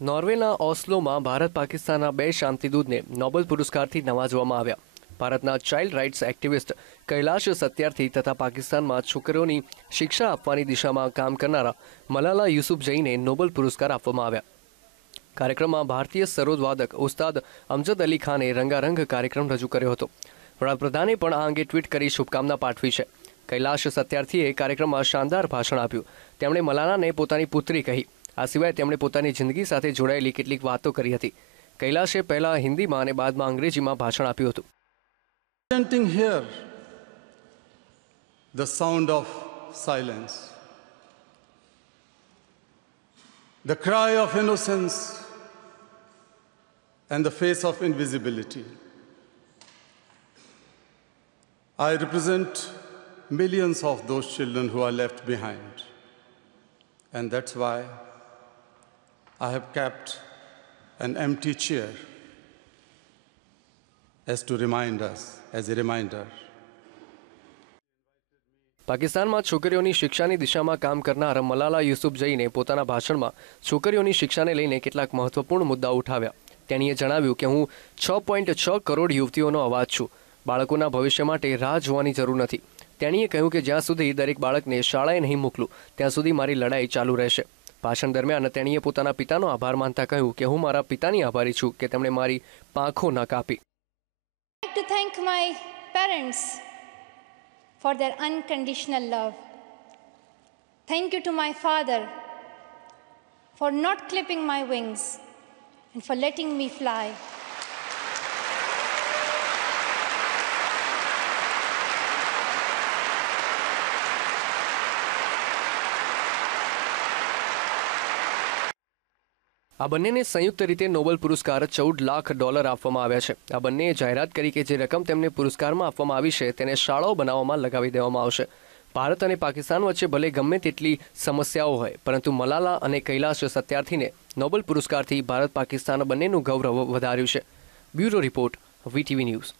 નોર્વેના ઓસ્લોમાં ભારત પાકિસ્તાનના બે શાંતિદૂતને નોબેલ પુરસ્કારથી નવાજવામાં આવ્યા. ભારતના child rights activist Kailash Satyarthi તથા પાકિસ્તાનમાં છોકરીઓની શિક્ષા આપવાની દિશામાં કામ કરનારા મલાલા યુસુફ જઈને નોબેલ પુરસ્કાર આપવામાં આવ્યા. કાર્યક્રમમાં ભારતીય સરોદવાદક ઉસ્તાદ અમજદ અલી ખાને રંગારંગ કાર્યક્રમ રજૂ કર્યો હતો. વડાપ્રધાને પણ આ અંગે ટ્વીટ કરી શુભકામના પાઠવી છે. કૈલાશ સત્યાર્થીએ કાર્યક્રમમાં શાનદાર ભાષણ આપ્યું. તેમણે મલાલાને પોતાની પુત્રી કહી આ સિવાય તેમણે પોતાની જિંદગી સાથે જોડાયેલી કેટલીક વાતો કરી હતી કૈલાશે પહેલા હિન્દીમાં અને બાદમાં અંગ્રેજીમાં ભાષણ આપ્યું હતું here the sound of silence, the cry of innocence, and the face of invisibility. I represent millions of those children who are left behind. And that's why I have kept an empty chair as to remind us, as a reminder. પાકિસ્તાનમાં છોકરીઓની શિક્ષાની દિશામાં કામ કરનાર મલાલા યુસુફ જઈને પોતાના ભાષણમાં છોકરીઓની શિક્ષાને લઈને કેટલાક મહત્વપૂર્ણ મુદ્દાઓ ઉઠાવ્યા. તેણીએ જણાવ્યું કે હું છ પોઈન્ટ છ કરોડ યુવતીઓનો અવાજ છું. બાળકોના ભવિષ્ય માટે રાહ જોવાની જરૂર નથી. તેણીએ કહ્યું કે જ્યાં સુધી દરેક બાળકને શાળાએ નહીં મોકલું ત્યાં સુધી મારી લડાઈ ચાલુ રહેશે. ભાષણ દરમિયાન તેણીએ પોતાના પિતાનો આભાર માનતા કહ્યું કે હું મારા પિતાની આભારી છું કે તેમણે મારી પાંખો ન કાપી like to thank my parents for their unconditional love. Thank you to my father for not clipping my wings and for letting me આ બંનેને સંયુક્ત રીતે નોબેલ પુરસ્કાર ચૌદ લાખ ડોલર આપવામાં આવ્યા છે. આ બંનેએ જાહેરાત કરી કે જે રકમ તેમને પુરસ્કારમાં આપવામાં આવી છે તેને શાળાઓ બનાવવામાં લગાવી દેવામાં આવશે. ભારત અને પાકિસ્તાન વચ્ચે ભલે ગમે તેટલી સમસ્યાઓ હોય, પરંતુ મલાલા અને કૈલાશ સત્યાર્થીને નોબેલ પુરસ્કારથી ભારત પાકિસ્તાન બંનેનું ગૌરવ વધાર્યું છે. Bureau report, VTV news.